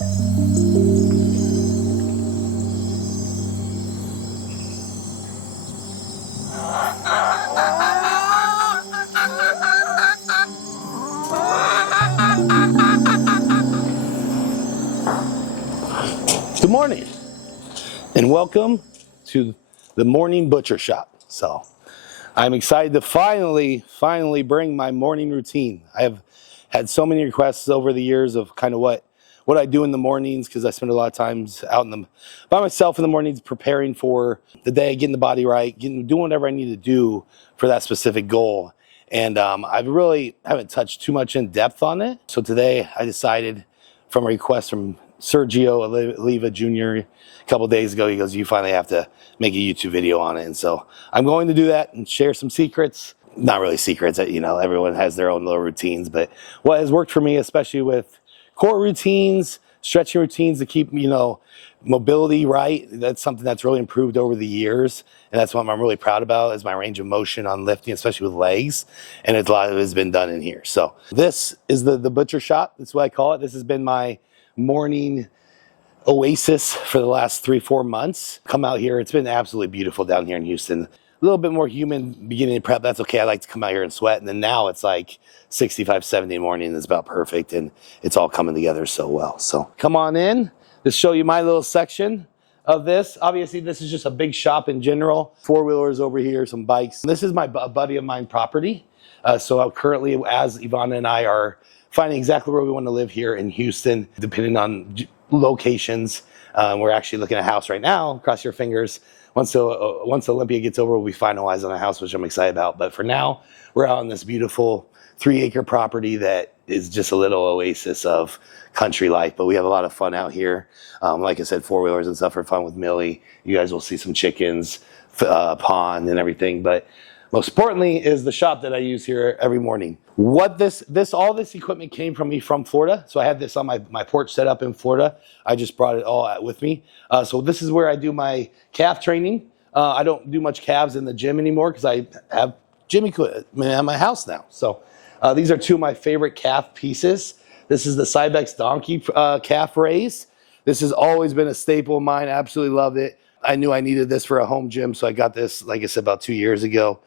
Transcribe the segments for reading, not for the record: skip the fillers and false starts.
Good morning and welcome to the morning butcher shop. So I'm excited to finally bring my morning routine. I have had so many requests over the years of kind of what I do in the mornings, because I spend a lot of times out by myself in the mornings preparing for the day, getting the body right, doing whatever I need to do for that specific goal. And I really haven't touched too much in depth on it. So today I decided, from a request from Sergio Oliva Jr. a couple of days ago, he goes, you finally have to make a YouTube video on it. And so I'm going to do that and share some secrets. Not really secrets, you know, everyone has their own little routines, but what has worked for me, especially with core routines, stretching routines to keep, you know, mobility right. That's something that's really improved over the years. And that's what I'm really proud about, is my range of motion on lifting, especially with legs. And a lot of it has been done in here. So this is the butcher shop. That's what I call it. This has been my morning oasis for the last 3-4 months. Come out here. It's been absolutely beautiful down here in Houston. A little bit more humid beginning of prep. That's okay. I like to come out here and sweat. And then now it's like 65, 70 in the morning. It's about perfect. And it's all coming together so well. So come on in to show you my little section of this. Obviously, this is just a big shop in general. 4-wheelers over here, some bikes. This is a buddy of mine property. So currently, as Ivana and I are finding exactly where we want to live here in Houston, depending on locations. We're actually looking at a house right now. Cross your fingers. Once Olympia gets over, we'll be finalized on a house, which I'm excited about. But for now, we're out on this beautiful 3-acre property that is just a little oasis of country life. But we have a lot of fun out here. Like I said, 4-wheelers and stuff are fun with Millie. You guys will see some chickens, pond and everything. But most importantly is the shop that I use here every morning. All this equipment came from Florida. So I had this on my porch set up in Florida. I just brought it all with me. So this is where I do my calf training. I don't do much calves in the gym anymore because I have gym equipment at my house now. So these are two of my favorite calf pieces. This is the Cybex Donkey calf raise. This has always been a staple of mine. I absolutely love it. I knew I needed this for a home gym, so I got this, like I said, about 2 years ago.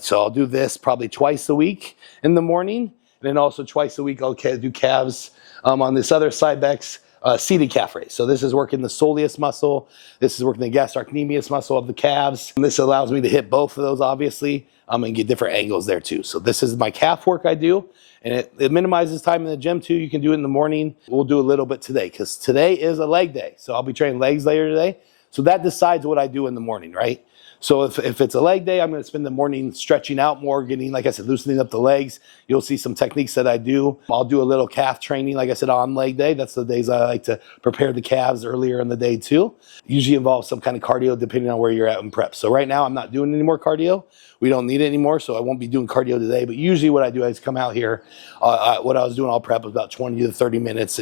So I'll do this probably twice a week in the morning, and then also twice a week I'll do calves on this other Cybex seated calf raise. So this is working the soleus muscle. This is working the gastrocnemius muscle of the calves. And this allows me to hit both of those, obviously, and get different angles there too. So this is my calf work I do, and it minimizes time in the gym too. You can do it in the morning. We'll do a little bit today because today is a leg day. So I'll be training legs later today. So that decides what I do in the morning, right? So if it's a leg day, I'm going to spend the morning stretching out more, getting, like I said, loosening up the legs. You'll see some techniques that I do. I'll do a little calf training, like I said, on leg day. That's the days I like to prepare the calves earlier in the day too. Usually involves some kind of cardio depending on where you're at in prep. So right now I'm not doing any more cardio. We don't need it anymore, so I won't be doing cardio today. But usually what I do is come out here. What I was doing all prep was about 20 to 30 minutes,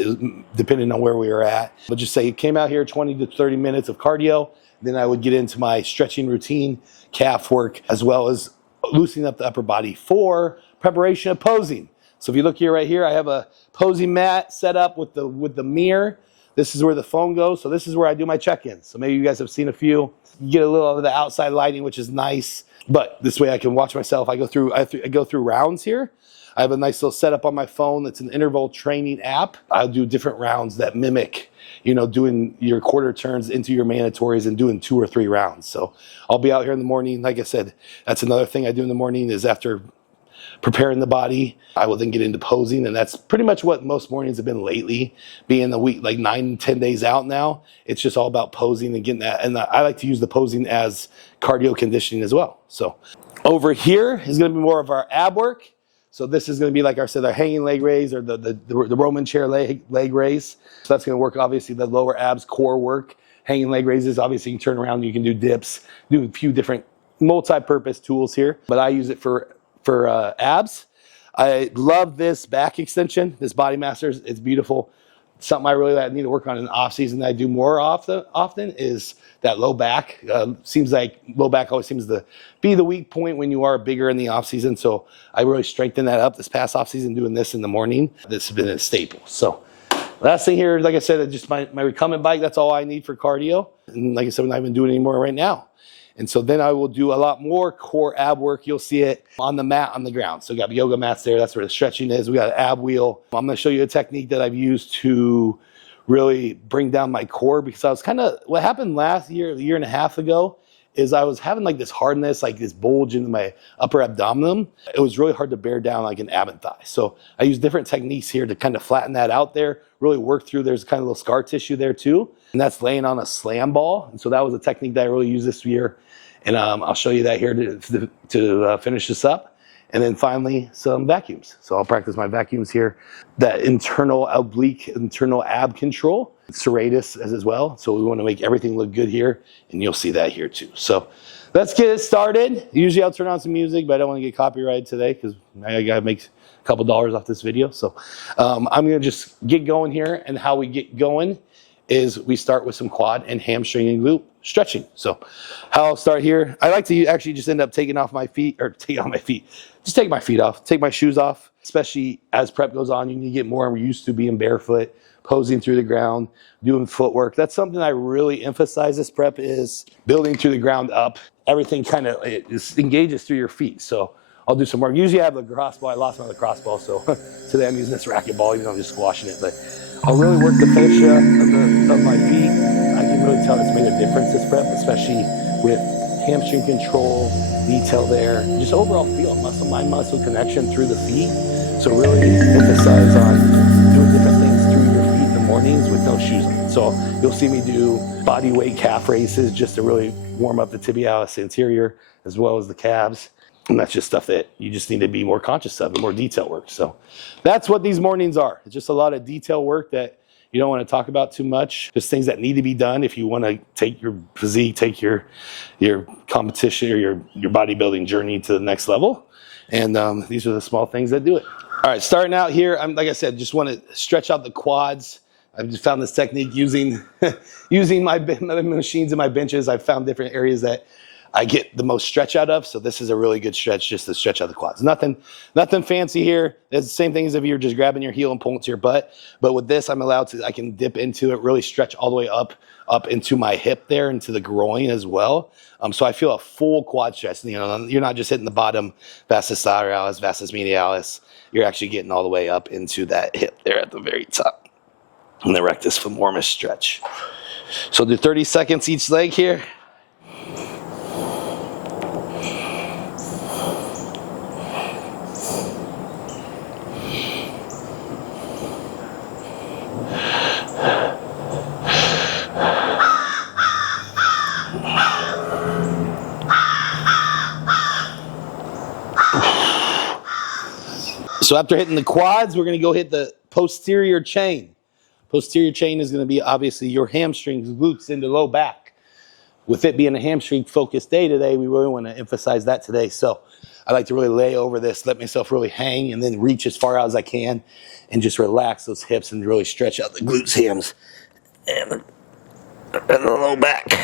depending on where we were at. But just say, came out here 20 to 30 minutes of cardio. Then I would get into my stretching routine, calf work, as well as loosening up the upper body for preparation of posing. So if you look here, right here, I have a posing mat set up with the mirror. This is where the phone goes. So this is where I do my check-ins. So maybe you guys have seen a few. You get a little of the outside lighting, which is nice. But this way I can watch myself. I go through rounds here. I have a nice little setup on my phone that's an interval training app. I'll do different rounds that mimic, you know, doing your quarter turns into your mandatories and doing 2 or 3 rounds. So I'll be out here in the morning. Like I said, that's another thing I do in the morning is after preparing the body, I will then get into posing. And that's pretty much what most mornings have been lately, being the week, like 9-10 days out now. It's just all about posing and getting that. And I like to use the posing as cardio conditioning as well. So over here is going to be more of our ab work. So this is going to be, like I said, our hanging leg raise or the Roman chair leg raise. So that's going to work, obviously, the lower abs core work. Hanging leg raises, obviously, you can turn around, you can do dips, do a few different multi-purpose tools here. But I use it for abs. I love this back extension, this Body Masters. It's beautiful. Something I really need to work on in the off season that I do more often is that low back. Seems like low back always seems to be the weak point when you are bigger in the off season. So I really strengthened that up this past off season doing this in the morning. This has been a staple. So Last thing here, like I said, just my recumbent bike. That's all I need for cardio. And like I said, we're not even doing it anymore right now. And so then I will do a lot more core ab work. You'll see it on the mat on the ground. So we got yoga mats there. That's where the stretching is. We got an ab wheel. I'm going to show you a technique that I've used to really bring down my core, because I was what happened last year, a year and a half ago, is I was having like this hardness, like this bulge in my upper abdomen. It was really hard to bear down like an ab and thigh. So I use different techniques here to kind of flatten that out there, really work through. There's kind of a little scar tissue there too. And that's laying on a slam ball. And so that was a technique that I really used this year. And I'll show you that here to finish this up. And then finally, some vacuums. So I'll practice my vacuums here. That internal oblique, internal ab control, serratus as well. So we want to make everything look good here. And you'll see that here too. So let's get it started. Usually I'll turn on some music, but I don't want to get copyrighted today because I got to make a couple dollars off this video. So I'm going to just get going here. And how we get going is we start with some quad and hamstring and glute stretching. So how I'll start here, I like to actually just end up taking off my feet, or take my feet off, take my shoes off, especially as prep goes on. You need to get more used to being barefoot, posing through the ground, doing footwork. That's something I really emphasize this prep, is building through the ground up. Everything kind of engages through your feet. So I'll do some work. Usually I have a lacrosse ball. I lost my lacrosse ball, so today I'm using this racquetball, even though I'm just squashing it. But I'll really work the fascia of my feet. I can really tell it's made a difference this prep, especially with hamstring control, detail there, just overall feel, mind muscle connection through the feet. So really emphasize on doing different things through your feet in the mornings with no shoes on. So you'll see me do body weight calf raises just to really warm up the tibialis anterior as well as the calves. And that's just stuff that you just need to be more conscious of, and more detail work. So that's what these mornings are. It's just a lot of detail work that you don't want to talk about too much. Just things that need to be done if you want to take your physique, take your competition or your bodybuilding journey to the next level. And these are the small things that do it. All right, starting out here, like I said, just want to stretch out the quads. I've just found this technique using my machines and my benches. I've found different areas that I get the most stretch out of. So this is a really good stretch just to stretch out the quads. Nothing fancy here. It's the same thing as if you're just grabbing your heel and pulling to your butt. But with this, I can dip into it, really stretch all the way up into my hip there, into the groin as well. So I feel a full quad stretch. You know, you're not just hitting the bottom vastus salarialis, vastus medialis. You're actually getting all the way up into that hip there at the very top. And the rectus femoris stretch. So do 30 seconds each leg here. So after hitting the quads, we're going to go hit the posterior chain. Posterior chain is going to be obviously your hamstrings, glutes, into low back. With it being a hamstring-focused day today, we really want to emphasize that today. So I like to really lay over this, let myself really hang, and then reach as far out as I can, and just relax those hips and really stretch out the glutes, hams, and the low back.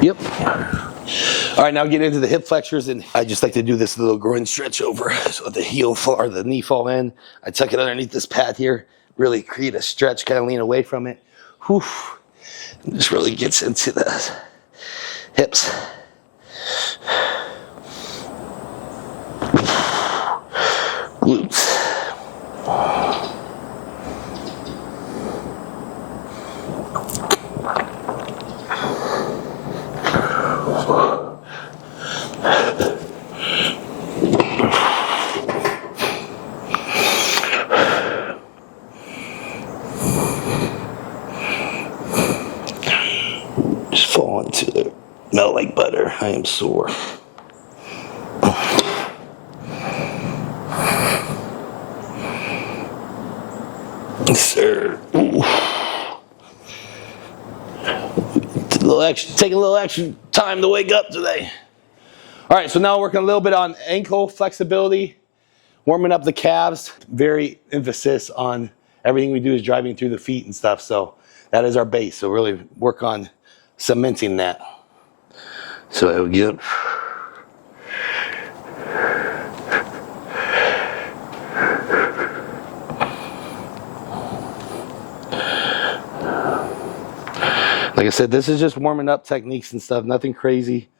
Yep. All right, now get into the hip flexors, and I just like to do this little groin stretch over. So the heel fall, or the knee fall in. I tuck it underneath this pad here, really create a stretch, kind of lean away from it. Whew. This really gets into the hips. Glutes. Just fall into it. Melt like butter. I am sore. Sir. To the Taking a little extra time to wake up today. All right, so now working a little bit on ankle flexibility, warming up the calves. Very emphasis on everything we do is driving through the feet and stuff. So that is our base. So really work on cementing that. So there we go. Like I said, this is just warming up techniques and stuff, nothing crazy.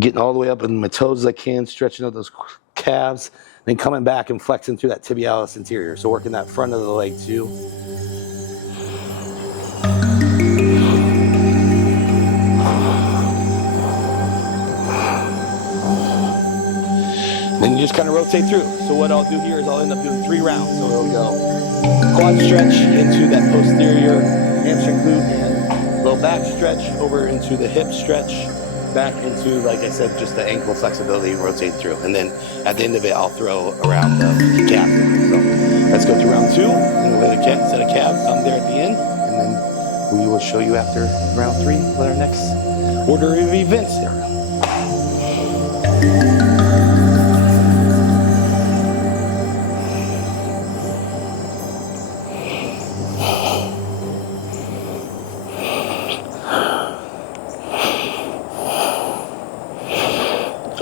Getting all the way up in my toes as I can, stretching out those calves, then coming back and flexing through that tibialis anterior. So working that front of the leg too. Then you just kind of rotate through. So what I'll do here is I'll end up doing 3 rounds. So it'll go quad stretch into that posterior hamstring glute and low back stretch over into the hip stretch, back into, like I said, just the ankle flexibility, rotate through. And then at the end of it, I'll throw around the calf. So let's go through round 2, and we'll let a set of calves come there at the end. And then we will show you after round 3 what our next order of events are.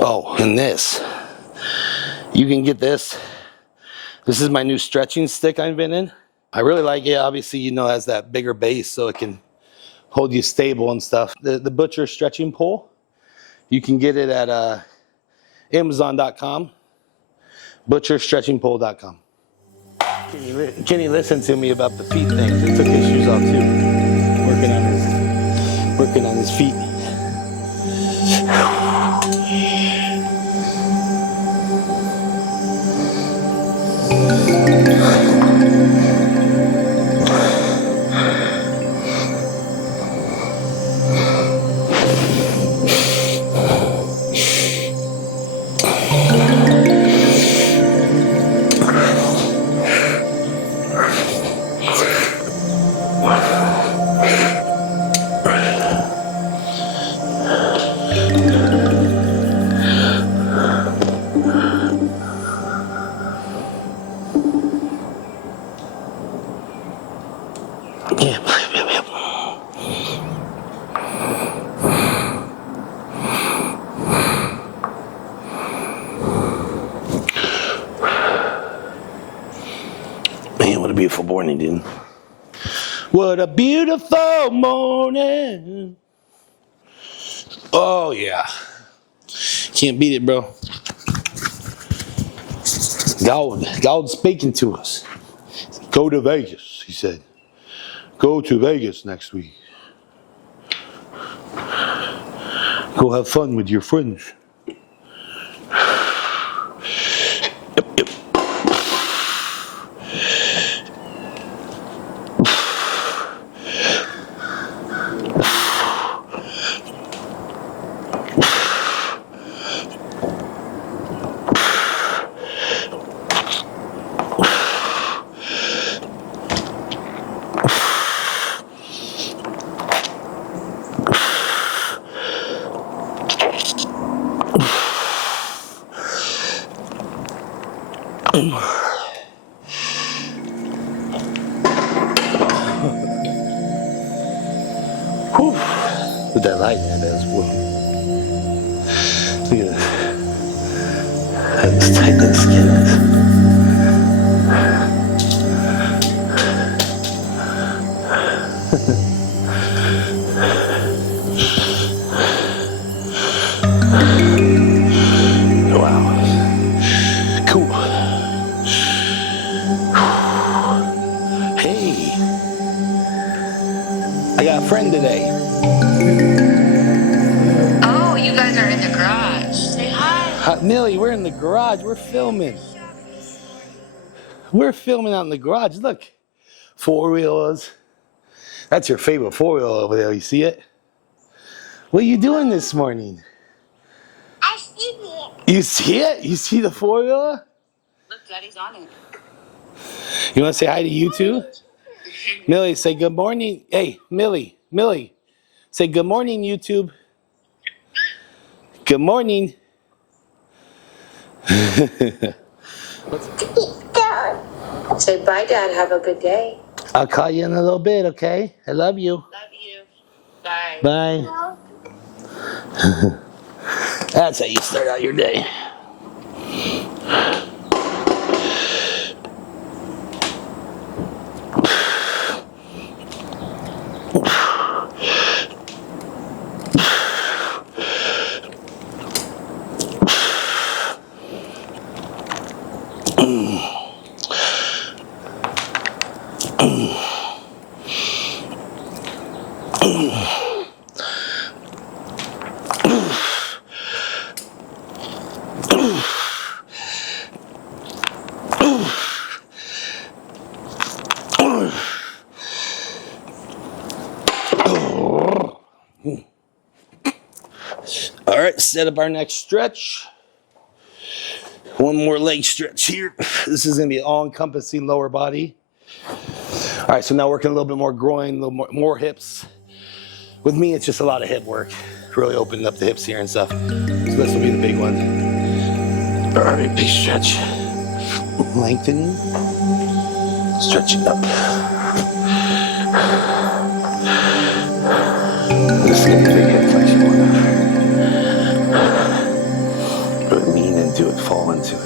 Oh, and this, you can get this. This is my new stretching stick I've been in. I really like it. Obviously, you know, it has that bigger base so it can hold you stable and stuff. The Butcher stretching pole, you can get it at Amazon.com, butcherstretchingpole.com. Kenny listened to me about the feet thing. He took his shoes off too. Working on his feet. Man, what a beautiful morning, dude. What a beautiful morning. Oh, yeah. Can't beat it, bro. God's speaking to us. Go to Vegas, he said. Go to Vegas next week. Go have fun with your friends. Yep. Whew. With that light, man, that's cool. Look at this. How tight that skin is. Wow. Cool. Hey. I got a friend today. Oh, you guys are in the garage. Say hi. Millie, we're in the garage. We're filming. We're filming out in the garage. Look. 4-wheelers. That's your favorite 4-wheeler over there. You see it? What are you doing this morning? I see it. You see it? You see the 4-wheeler? Look, Daddy's on it. You want to say hi to you too? Millie, say good morning. Hey, Millie. Say good morning, YouTube. Good morning. Say bye, Dad. Have a good day. I'll call you in a little bit, okay? I love you. Love you. Bye. Bye. That's how you start out your day. All right, set up our next stretch. One more leg stretch here. This is gonna be all-encompassing lower body. All right, so now working a little bit more groin, a little more hips. With me, it's just a lot of hip work. Really opening up the hips here and stuff. So this will be the big one. All right, big stretch. Lengthening, stretching up. This is gonna be a big hip flexion one. Really lean into it, fall into it,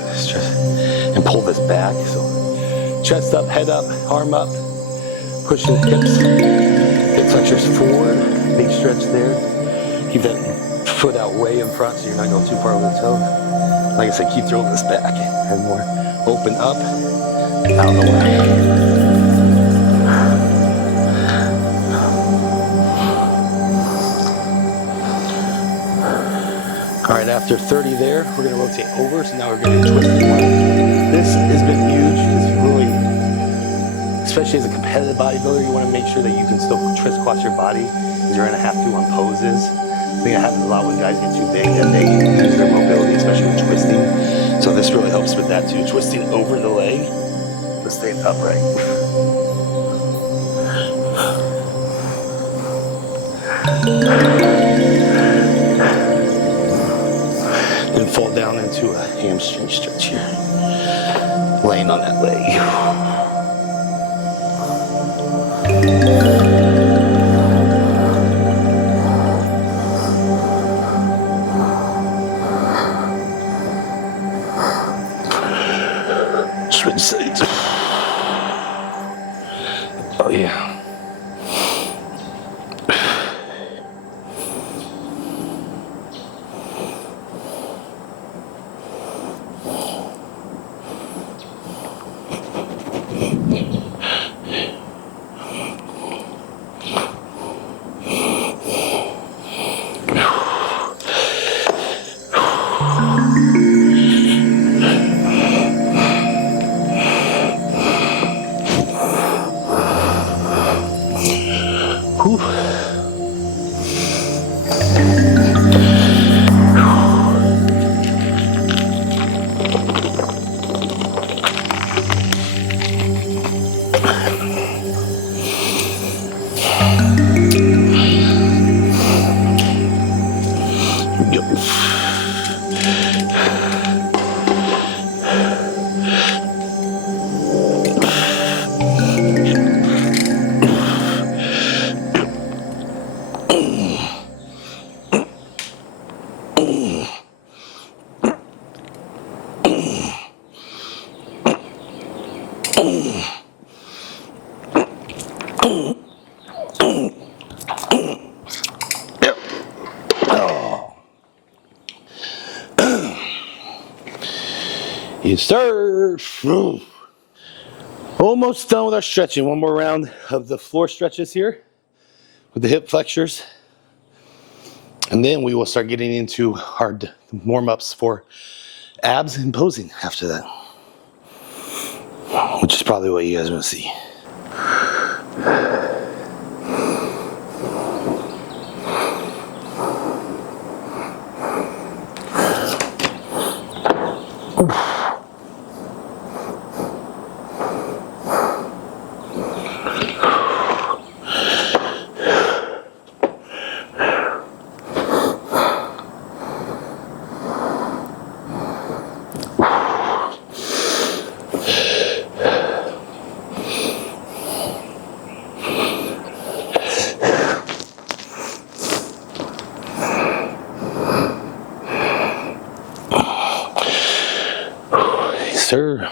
and pull this back. So chest up, head up, arm up, push the hips, hip flexors forward, big stretch there. Keep that foot out way in front so you're not going too far over the toe. Like I said, keep throwing this back and more. Open up, out of the way. All right, after 30 there, we're gonna rotate over, so now we're gonna twist the one. This has been huge because you really, especially as a competitive bodybuilder, you wanna make sure that you can still crisscross your body because you're gonna have to on poses. I think it happens a lot when guys get too big that they lose their mobility, especially with twisting. So this really helps with that too, twisting over the leg, but staying upright. Then fall down into a hamstring stretch here. Laying on that leg. Switch sides. Oh yeah. Yes, sir. Almost done with our stretching. One more round of the floor stretches here with the hip flexors. And then we will start getting into our warm-ups for abs and posing after that, which is probably what you guys want to see. sir.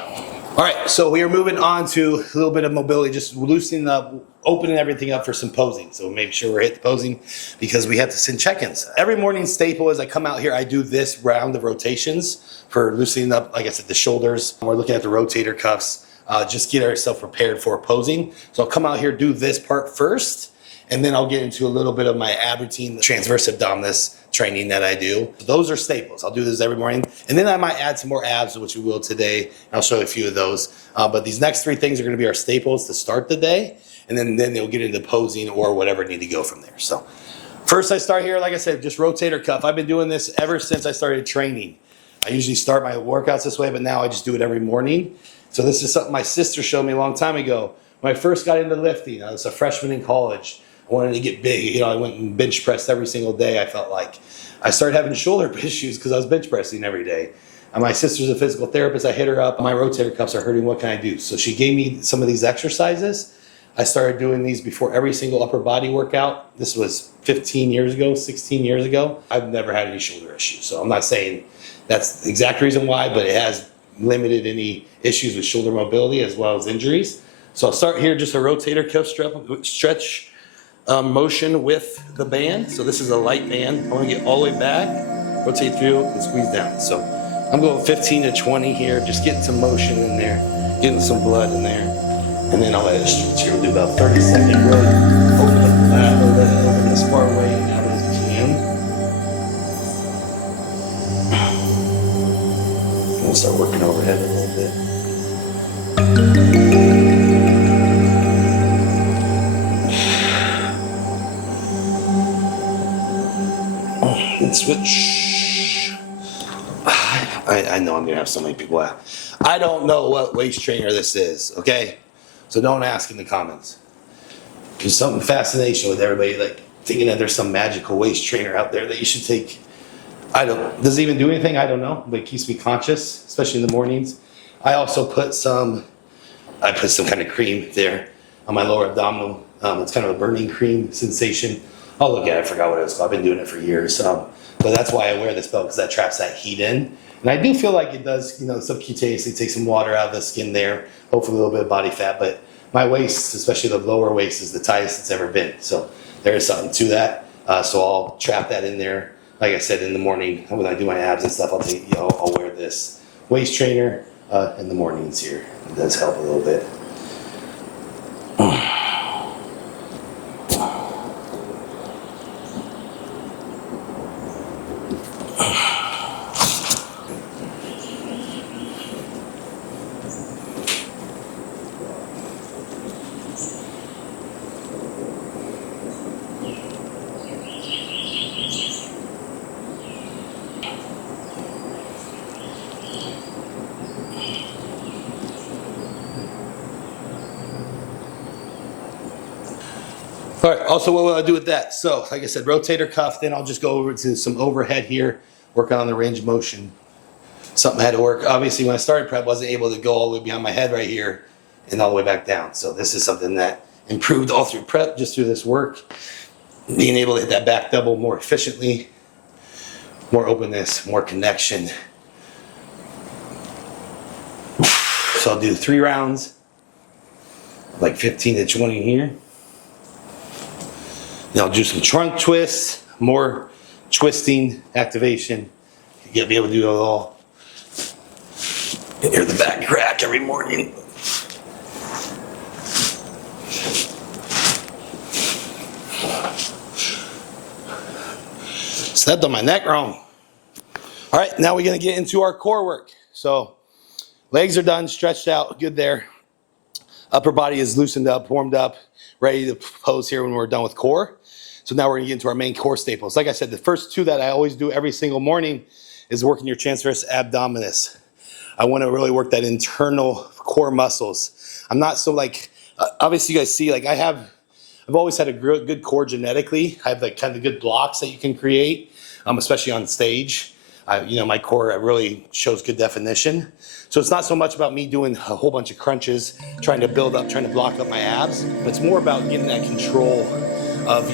All right, so we are moving on to a little bit of mobility, just loosening up, opening everything up for some posing. So make sure we're hitting posing because we have to send check-ins. Every morning staple as I come out here, I do this round of rotations for loosening up, like I said, the shoulders. We're looking at the rotator cuffs, just get ourselves prepared for posing. So I'll come out here, do this part first, and then I'll get into a little bit of my ab routine, the transverse abdominis training that I do. Those are staples. I'll do this every morning. And then I might add some more abs, which we will today. I'll show you a few of those. But these next three things are gonna be our staples to start the day. And then they'll get into posing or whatever need to go from there. So first I start here, like I said, just rotator cuff. I've been doing this ever since I started training. I usually start my workouts this way, but now I just do it every morning. So this is something my sister showed me a long time ago. When I first got into lifting, I was a freshman in college. I wanted to get big. You know, I went and bench pressed every single day. I felt like I started having shoulder issues because I was bench pressing every day. And my sister's a physical therapist. I hit her up. My rotator cuffs are hurting. What can I do? So she gave me some of these exercises. I started doing these before every single upper body workout. This was 15 years ago, 16 years ago. I've never had any shoulder issues. So I'm not saying that's the exact reason why, but it has limited any issues with shoulder mobility as well as injuries. So I'll start here, just a rotator cuff stretch motion with the band. So this is a light band. I want to get all the way back, rotate through, and squeeze down. So I'm going 15 to 20 here, just getting some motion in there, getting some blood in there. And then I'll let it stretch here. We'll do about 30 seconds. Really open up the lat, let it open as far away and out as you can. We'll start working overhead a little bit. And switch. I know I'm gonna have so many people ask. I don't know what waist trainer this is, okay? So don't ask in the comments. There's something fascination with everybody like thinking that there's some magical waist trainer out there that you should take. Does it even do anything? I don't know, but it keeps me conscious, especially in the mornings. I also put some kind of cream there on my lower abdominal. It's kind of a burning cream sensation. I'll look at it, I forgot what it was called. I've been doing it for years. But that's why I wear this belt, because that traps that heat in. And I do feel like it does, you know, subcutaneously take some water out of the skin there, hopefully a little bit of body fat. But my waist, especially the lower waist, is the tightest it's ever been. So there is something to that. So I'll trap that in there. Like I said, in the morning, when I do my abs and stuff, I'll wear this waist trainer in the mornings here. It does help a little bit. All right, also what will I do with that? So, like I said, rotator cuff, then I'll just go over to some overhead here, work on the range of motion. Something had to work. Obviously, when I started prep, I wasn't able to go all the way behind my head right here and all the way back down. So this is something that improved all through prep, just through this work. Being able to hit that back double more efficiently, more openness, more connection. So I'll do 3 rounds, like 15 to 20 here. Then I'll do some trunk twists, more twisting activation. You'll be able to do it all. You hear the back crack every morning. Stepped on my neck wrong. All right, now we're gonna get into our core work. So legs are done, stretched out, good there. Upper body is loosened up, warmed up, ready to pose here when we're done with core. So now we're gonna get into our main core staples. Like I said, the first 2 that I always do every single morning is working your transverse abdominis. I wanna really work that internal core muscles. I'm not so like, obviously you guys see, like I've always had a good core genetically. I have like kind of good blocks that you can create, especially on stage. My core really shows good definition. So it's not so much about me doing a whole bunch of crunches, trying to build up, trying to block up my abs, but it's more about getting that control of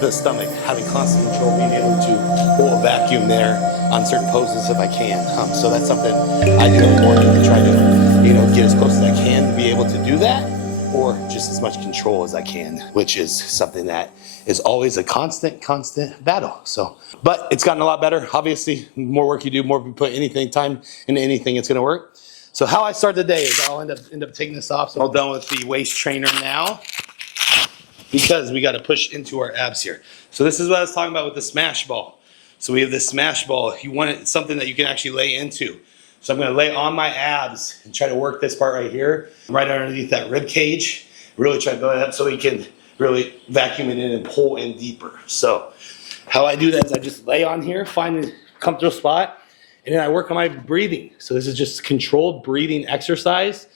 the stomach, having constant control, being able to hold a vacuum there on certain poses if I can. So that's something I do every morning to try to get as close as I can to be able to do that, or just as much control as I can, which is something that is always a constant battle. So, but it's gotten a lot better. Obviously, the more work you do, more you put time into anything, it's gonna work. So how I start the day is I'll end up taking this off. So I'm all done with the waist trainer now, because we gotta push into our abs here. So this is what I was talking about with the smash ball. So we have this smash ball. You want it something that you can actually lay into. So I'm gonna lay on my abs and try to work this part right here, right underneath that rib cage. Really try to build it up so we can really vacuum it in and pull in deeper. So how I do that is I just lay on here, find a comfortable spot, and then I work on my breathing. So this is just controlled breathing exercise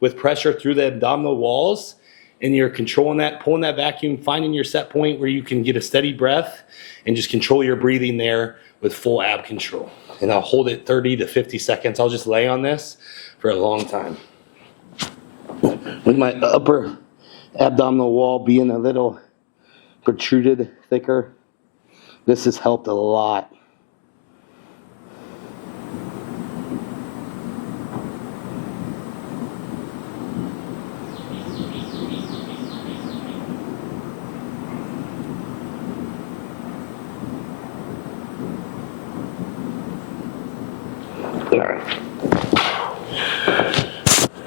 with pressure through the abdominal walls. And you're controlling that, pulling that vacuum, finding your set point where you can get a steady breath and just control your breathing there with full ab control. And I'll hold it 30 to 50 seconds. I'll just lay on this for a long time. With my upper abdominal wall being a little protruded, thicker, this has helped a lot. All right.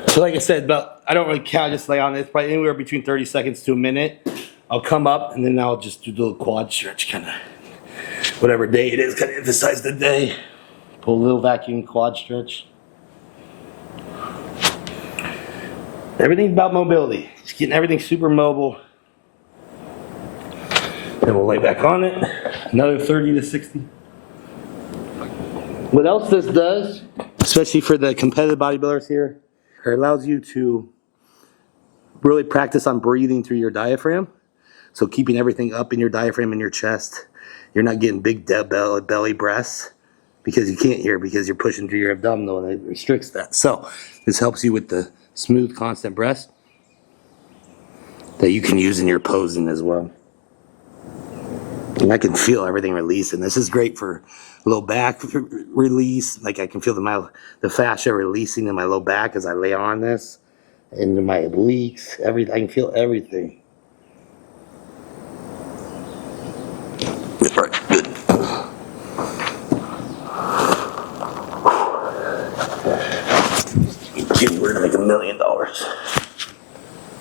So like I said, I don't really count, I just lay on it. It's probably anywhere between 30 seconds to a minute. I'll come up and then I'll just do the little quad stretch, kind of whatever day it is, kind of emphasize the day. Pull a little vacuum quad stretch. Everything's about mobility. Just getting everything super mobile. Then we'll lay back on it. Another 30 to 60. What else this does, especially for the competitive bodybuilders here, it allows you to really practice on breathing through your diaphragm. So keeping everything up in your diaphragm and your chest. You're not getting big belly breaths because you can't hear, because you're pushing through your abdominal and it restricts that. So this helps you with the smooth, constant breaths that you can use in your posing as well. And I can feel everything releasing. This is great for low back release. Like I can feel the fascia releasing in my low back as I lay on this, into my obliques. I can feel everything. All right, good. We're gonna make $1 million. All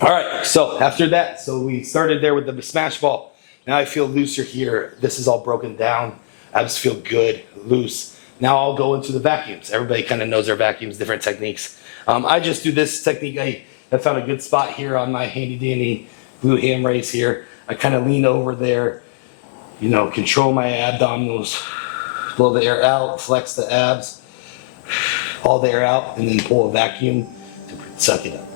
right, so after that, we started there with the smash ball. Now I feel looser here. This is all broken down. Abs feel good, loose. Now I'll go into the vacuums. Everybody kind of knows their vacuums, different techniques. I just do this technique. I found a good spot here on my handy dandy glute ham raise here. I kind of lean over there, control my abdominals, blow the air out, flex the abs, all the air out, and then pull a vacuum to suck it up.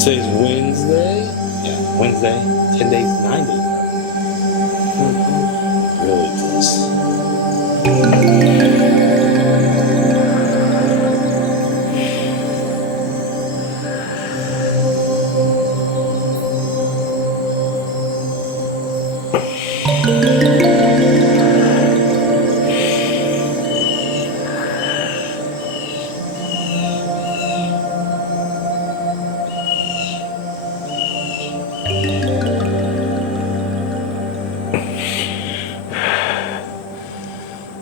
Today's Wednesday. Yeah, Wednesday. 10 days, 9 days. Really close.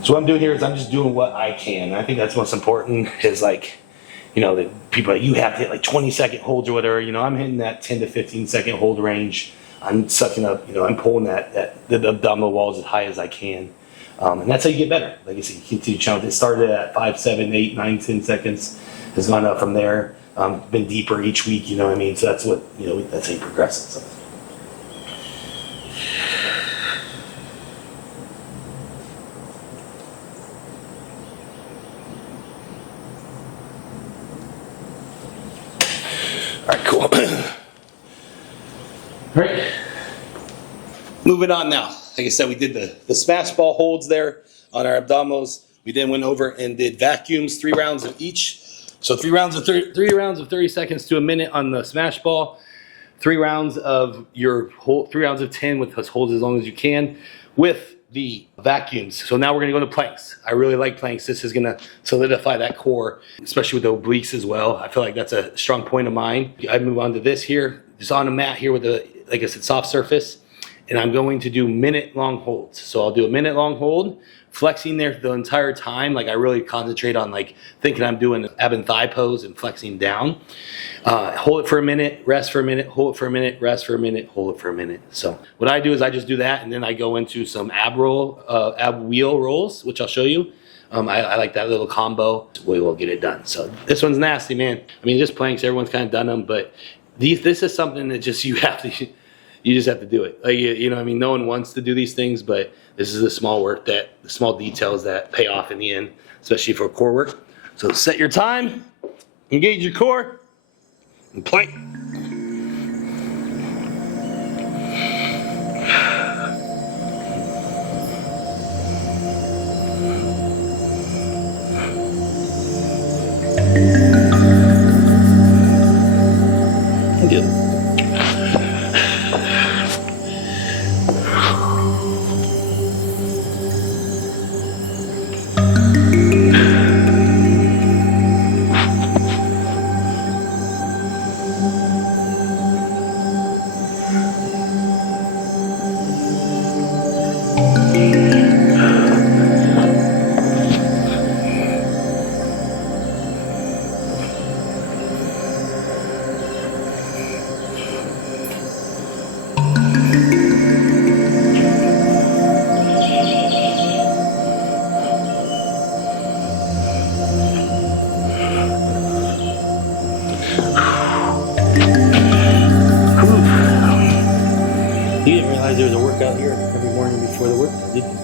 So what I'm doing here is I'm just doing what I can. I think that's most important is the people, you have to hit 20-second holds or whatever. I'm hitting that 10 to 15-second hold range. I'm sucking up, I'm pulling the abdominal walls as high as I can. And that's how you get better. Like I said, you continue to challenge. It started at 5, 7, 8, 9, 10 seconds, has gone up from there, been deeper each week, you know what I mean? So that's what, that's how you progress. So. All right, cool. All right. Moving on now. Like I said, we did the smash ball holds there on our abdominals. We then went over and did vacuums, 3 rounds of each. So 3 rounds of 30 seconds to a minute on the smash ball. 3 rounds of 10 with us holds as long as you can with the vacuums. So now we're gonna go to planks. I really like planks. This is gonna solidify that core, especially with the obliques as well. I feel like that's a strong point of mine. I move on to this here, just on a mat here with a, like I said, soft surface. And I'm going to do minute-long holds. So I'll do a minute-long hold, flexing there the entire time. Like I really concentrate on like thinking I'm doing ab and thigh pose and flexing down. Hold it for a minute, rest for a minute, hold it for a minute, rest for a minute, hold it for a minute. So what I do is I just do that, and then I go into some ab wheel rolls, which I'll show you. I like that little combo. We will get it done. So this one's nasty, man. I mean, just planks, everyone's kind of done them, but this is something that just you just have to do it. Like, you know what I mean? No one wants to do these things, but this is the small work, the small details that pay off in the end, especially for core work. So set your time, engage your core, and plank. Good. You didn't realize there was a workout here every morning before the workout, did you?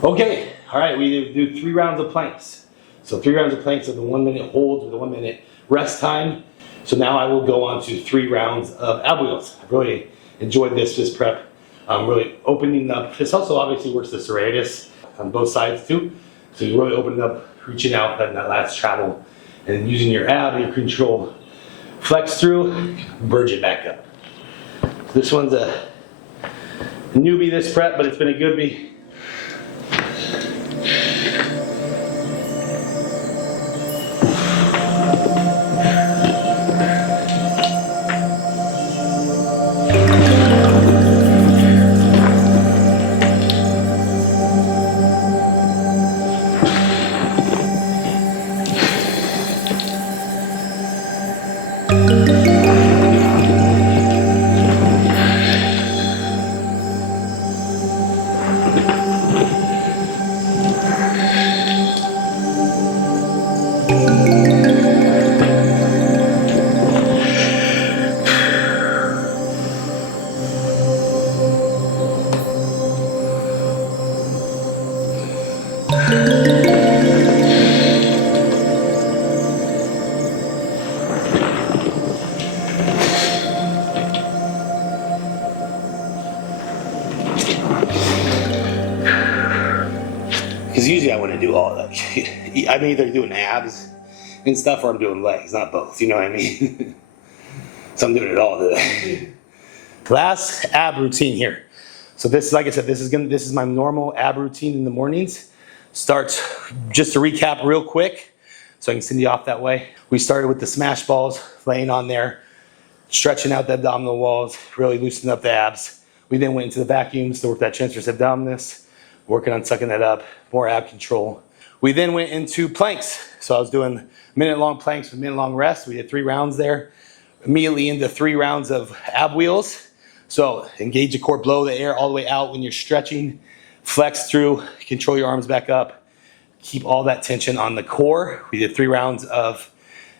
Okay, all right, we do 3 rounds of planks. So 3 rounds of planks with a 1 minute hold with a 1 minute rest time. So now I will go on to 3 rounds of ab wheels. I really enjoyed this prep. Really opening up. This also obviously works the serratus on both sides too. So you're really opening up, reaching out, letting that lats travel, and using your ab, your control. Flex through, burge it back up. This one's a newbie, this prep, but it's been a goodie. Because usually I want to do all that. I'm either doing abs and stuff or I'm doing legs, not both, you know what I mean? So I'm doing it all today. Last ab routine here. So this, like I said, this is my normal ab routine in the mornings. starts, just to recap real quick, so I can send you off that way. We started with the smash balls, laying on there, stretching out the abdominal walls, really loosening up the abs. We then went into the vacuums to work that transverse abdominis, working on sucking that up, more ab control. We then went into planks. So I was doing minute-long planks with minute-long rest. We did 3 rounds there. Immediately into 3 rounds of ab wheels. So engage the core, blow the air all the way out when you're stretching. Flex through, control your arms back up. Keep all that tension on the core. We did 3 rounds of,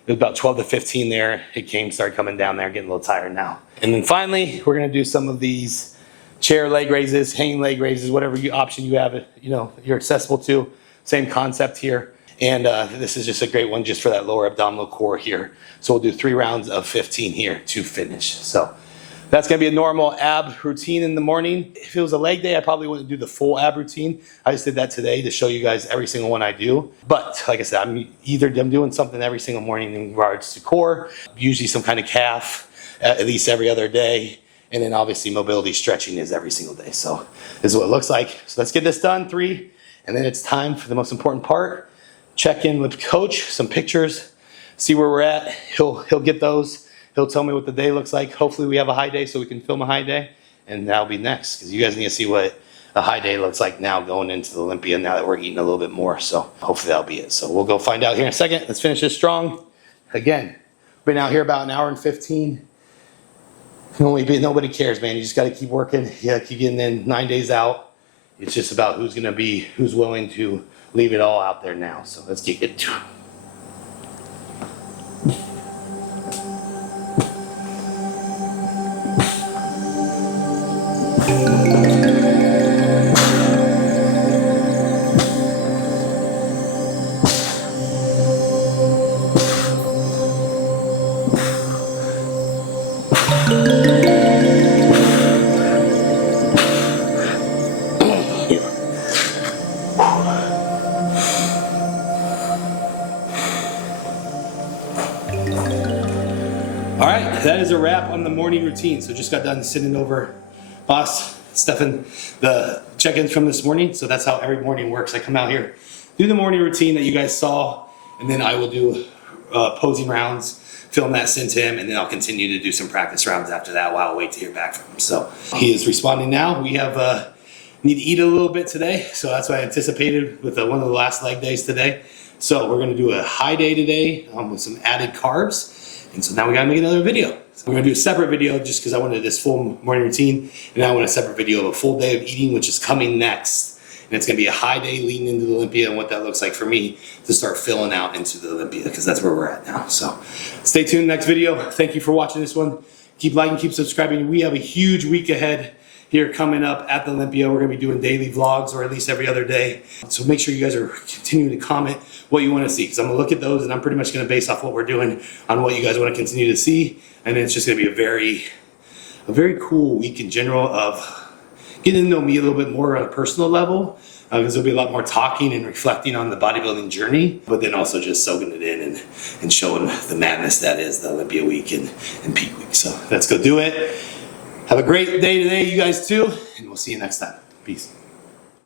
it was about 12 to 15 there. It started coming down there, getting a little tired now. And then finally, we're gonna do some of these chair leg raises, hanging leg raises, whatever option you have, you're accessible to. Same concept here. And this is just a great one just for that lower abdominal core here. So we'll do 3 rounds of 15 here to finish. So that's gonna be a normal ab routine in the morning. If it was a leg day, I probably wouldn't do the full ab routine. I just did that today to show you guys every single one I do. But like I said, I'm doing something every single morning in regards to core, usually some kind of calf, at least every other day. And then obviously mobility stretching is every single day. So this is what it looks like. So let's get this done, 3. And then it's time for the most important part. Check in with coach, some pictures, see where we're at. He'll get those. He'll tell me what the day looks like. Hopefully we have a high day so we can film a high day. And that'll be next, because you guys need to see what a high day looks like now going into the Olympia, now that we're eating a little bit more. So hopefully that'll be it. So we'll go find out here in a second. Let's finish this strong. Again, been out here about an hour and 15. Nobody cares, man. You just got to keep working. Yeah, keep getting in 9 days out. It's just about who's willing to leave it all out there now. So let's get it. All right, that is a wrap on the morning routine. So just got done sitting over boss Stefan, the check-ins from this morning. So that's how every morning works. I come out here, do the morning routine that you guys saw, and then I will do posing rounds, film that, send to him, and then I'll continue to do some practice rounds after that while I wait to hear back from him. So he is responding now. We have need to eat a little bit today, so that's what I anticipated with one of the last leg days today. So we're gonna do a high day today with some added carbs. And so now we gotta make another video. So we're gonna do a separate video just because I wanted this full morning routine, and now I want a separate video of a full day of eating, which is coming next. And it's gonna be a high day leading into the Olympia and what that looks like for me to start filling out into the Olympia, because that's where we're at now. So stay tuned, next video. Thank you for watching this one. Keep liking, keep subscribing. We have a huge week ahead here coming up at the Olympia. We're gonna be doing daily vlogs, or at least every other day. So make sure you guys are continuing to comment what you wanna see, because I'm gonna look at those and I'm pretty much gonna base off what we're doing on what you guys wanna continue to see. And it's just gonna be a very cool week in general of getting to know me a little bit more on a personal level, because there'll be a lot more talking and reflecting on the bodybuilding journey, but then also just soaking it in and showing the madness that is the Olympia week and peak week. So let's go do it. Have a great day today, you guys too, and we'll see you next time. Peace.